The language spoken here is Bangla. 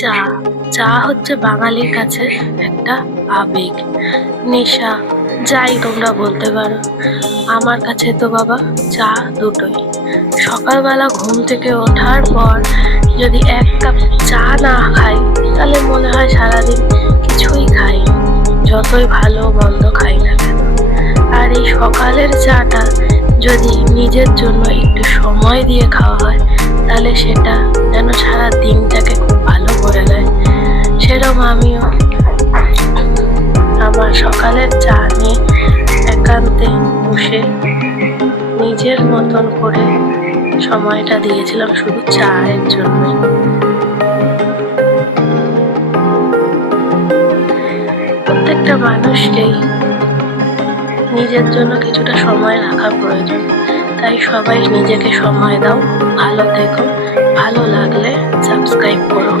চা চা হচ্ছে বাঙালির কাছে একটা আবেগ, নেশা, যাই তোমরা বলতে পারো। আমার কাছে তো বাবা চা দুটোই। সকালবেলা ঘুম থেকে ওঠার পর যদি এক কাপ চা না খাই তাহলে মনে হয় সারাদিন কিছুই খাই, যতই ভালো মন্দ খাই না কেন। আর এই সকালের চাটা যদি নিজের জন্য একটু সময় দিয়ে খাওয়া হয় তাহলে সেটা যেন সারা দিনটাকে খুব ভালো করে দেয়। সেরকম আমিও আমার সকালের চা নিয়ে একান্তে বসে নিজের মতন করে সময়টা দিয়েছিলাম শুধু চায়ের জন্যই। প্রত্যেকটা মানুষকেই নিজের জন্য কিছুটা সময় রাখা প্রয়োজন, তাই সবাই নিজেকে সময় দাও। ভালো থেকো, ভালো লাগলে সাবস্ক্রাইব করো।